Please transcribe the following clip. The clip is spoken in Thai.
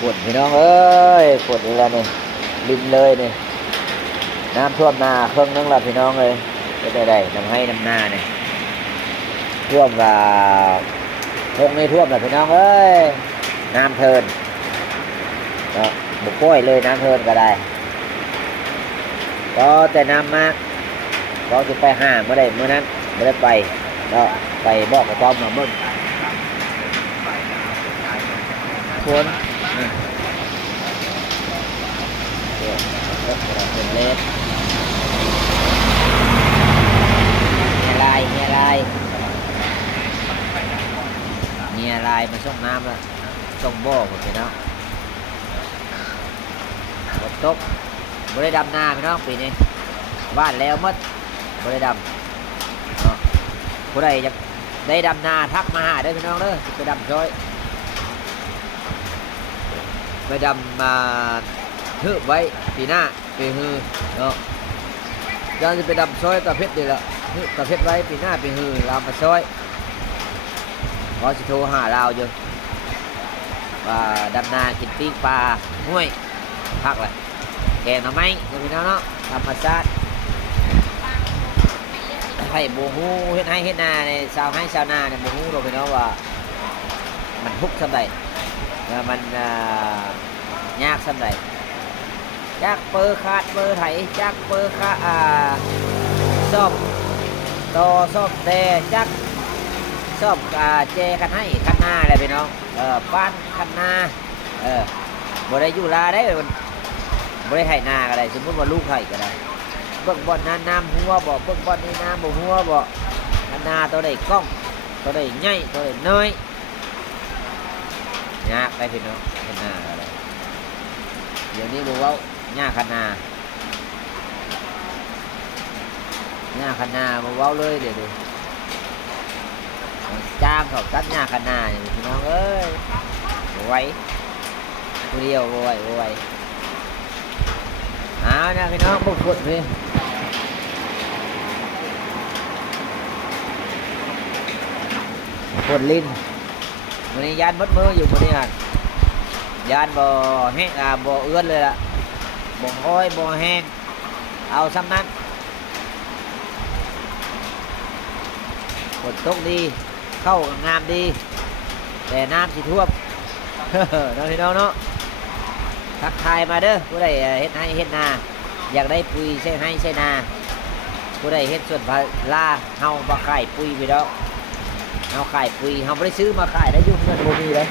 ฝนพี่น้องเอ้ยฝนอีกแล้วนี่ริมเลยนี่น้ำท่วมนาเครื่องนึงละพี่น้องเลยก็ได้น้ำให้น้ำหน้านี่ท่วมกับพงไม่ท่วมละพี่น้องเอ้ยน้ำเทินก็บุกป้อยเลยน้ำเทินก็ได้ก็แต่น้ำมากก็จะไปห้าเมื่อใดเมื่อนั้นไม่ได้ไปก็ไปบอกกับต้อมมาเมื่อฝนเป็นเล็ดเมียลายมาส่งน้ำละส่งบ่อหมดเลยเนาะฝนตกไม่ได้ดำนาพี่น้องปีนี้บ้านแล้วมัดไม่ได้ดำเนาะผู้ใดจะได้ดำนาทักมาหาได้พี่น้องเด้อไปดำช่วยไปดำมาฮึไว้ปีหน้าปีฮือเนาะเราจะไปดำช่วยตะเพชรดีละฮึตะเพชรไว้ปีหน้าปีฮือเรามาช่วยขอสิโทรหาเราอยู่ว่าดำนากินปิ้งปลาห้วยพักเลยแกงหน่อไม้พี่น้องเนาะธรรมชาติให้บูฮูเฮ็ดให้เฮ็ดนาในชาวให้ชาวนาในบูฮูเราพี่น้องว่ามันทุกข์สำใดมันยากสำใดจักเปอร์ขาดเปอร์ไถจักเปอร์ขาซอบต่อซอบแต่จักซอบเจกันให้คันนาอะไรพี่น้องบ้านคันนาบ่ได้อยู่ลาได้บ่ได้ไถนาก็ได้สมมติว่าลูกไถก็ได้เบิ่งบ่อนน้ำหัวบ่เบิ่งบ่อนนี้น้ำบ่หัวบ่คันนาตัวใดกล้องตัวใดใหญ่ตัวใดน้อยยากได้พี่น้องคันนาก็ได้เดี๋ยวนี้บอกว่าหญ้าคันนาบอกว่าเลยเดี๋ยวดูจ้างเขาตัดหญ้าคันนาอย่างพี่น้องเอ้ยไหวตัวเดียวไหวเนี่ยพี่น้องบุกฝนพี่ฝนลิ้นวันนี้ยานมัดมืออยู่วันนี้ฮะยานบ่แห้งบ่เอื้อนเลยล่ะบ่อ้อยบ่แห้งเอาซ้ำนั้นฝนตกดีเข้างามดีแต่น้ำสิท่วมน้องพี่น้องเนาะทักทายมาเด้อผู้ใดเฮ็ดให้เฮ็ดนาอยากได้ปุ๋ยใช่ให้ใช่นาผู้ใดเฮ็ดส่วนพลาเฮาบ่ขายปุ๋ยไปดอกเฮาขายปุ๋ยเฮาบ่ได้ซื้อมาขายได้ยุ่งเงินบ่มีเลย